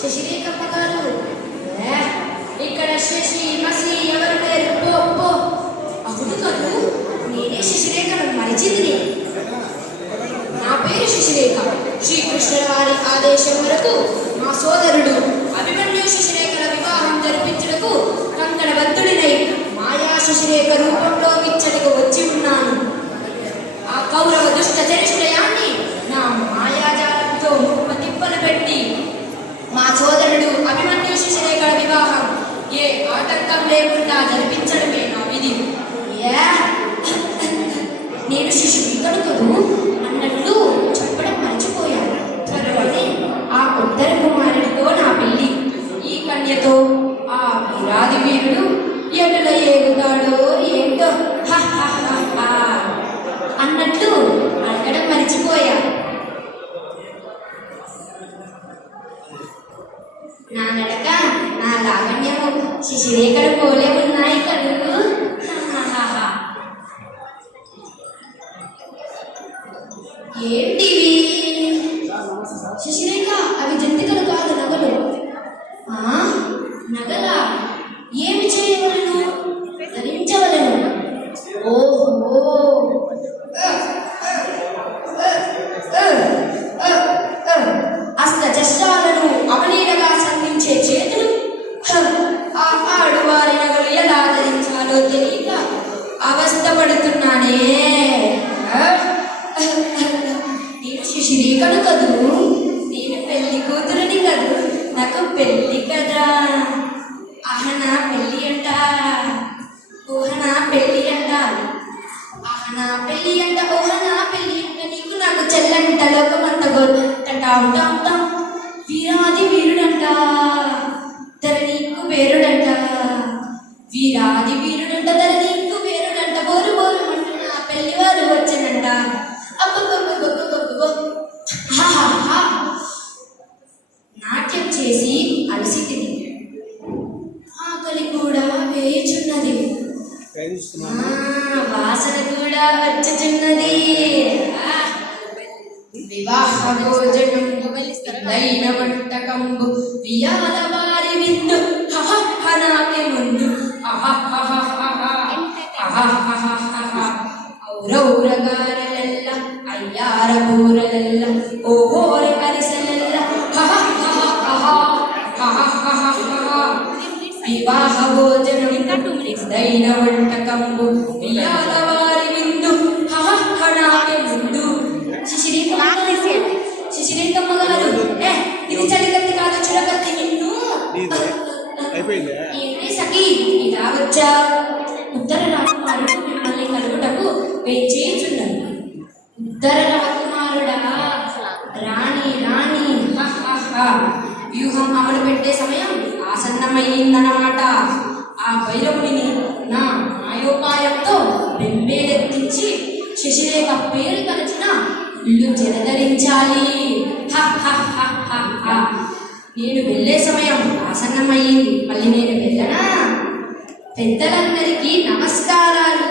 శశిరేఖమ్మ గారు, ఇక్కడ శశి మసి ఎవరు లేరు, పో పో. అవును కాదు, నేనే శశిరేఖను మరిచింది. నా పేరు శశిరేఖ. శ్రీకృష్ణుల వారి ఆదేశం వరకు మా సోదరుడు అభిమన్యు శశిరేఖల వివాహం జరిపించుటకు కంకణబద్ధుడినై మాయా శశిరేఖ రూపంలో ఇచ్చటకు వచ్చి ఉన్నాను. ఆ కౌరవ దుష్ట చరిష్ఠయాన్ని నా మాయాజాలంతో తిప్పలు పెట్టి మా సోదరుడు అభిమన్యు శశిరేఖల వివాహం ఏ ఆటంకం లేకుండా జరిపించడమే నా విధి. నేను శిశురేఖను కదూ అన్నట్లు చెప్పడం మర్చిపోయాను. త్వరలోనే ఆ ఉత్తర కుమారుడితో నా పెళ్లి. ఈ కన్యతో ఆ వీరాది వీరుడు ఎటుల ఏగుతాడో ఏంటో అన్నట్టు అడగడం మర్చిపోయాను. నా నడక, నా లావణ్యము శశిరేఖలు పోలే ఉన్నాయి కదూ. ఏంటివి శశిరేఖ? అవి జంతికలు కాదు, నగలు. నగల ఏమి చేయవలను? ధరించవలను. ఓహో, అష్టచష్టాలను అవలీలగా సంధించే చేతులు. ఆ ఆడువారి నగలు ఎలా ధరించాలో తెలియక అవస్థపడుతున్నానే. నేను శశిరేఖను కదూ, నేను పెళ్లి కూతురుని కదూ. నాకు పెళ్లి కదా. ఆహనా పెళ్లి అంట, ఊహనా పెళ్లి అంట, ఆహనా పెళ్లి అంట, ఊహనా పెళ్లి అంట. నీకు నాకు చెల్లంట, లోకమంత గోరంట. ఉంటా వీరాది వీరుడంట, తన నీకు వేరుడంట. వీరాది వీరుడంట, తన నీకు వేరుడంట. బోరు బోరు అంటున్న పెళ్లి వారు వచ్చానంట. నాట్యం చేసి అలసితిని, ఆకలి కూడా వేయుచున్నది, వాసన కూడా వచ్చుచున్నది. వివాహ భోజనం దైన వంటకంబు వియాల వారి విందు నాకే ముందు. ఔరౌరగారలెల్ల అయ్యార బూరలెల్ల ఓహోరి అరిసెలెల్ల వివాహ భోజనం దైన వంటకంబు వియాల వారి విందు నాకే ముందు. శశిరేఖమ్మ గారు, ఇది చలికత్తి కాదు, చురకత్తి. నిన్ను ఏంటి సఖి ఇలా వచ్చా? ఉత్తర రాకుమారుడు మిమ్మల్ని కలుగుటకు వేచేయుచున్నాడు. ఉత్తర రాకుమారుడా, రాణి రాణి. వ్యూహం అమలు పెట్టే సమయం ఆసన్నమయ్యిందన్నమాట. ఆ భైరవుడిని నా మాయోపాయంతో బెంబేలెత్తించి శశిరేఖ పేరు తలచిన ఇల్లు జలధరించాలి. నేను వెళ్ళే సమయం ఆసన్నమయ్యింది. మళ్ళీ నేను వెళ్ళనా? పెద్దలందరికీ నమస్కారాలు.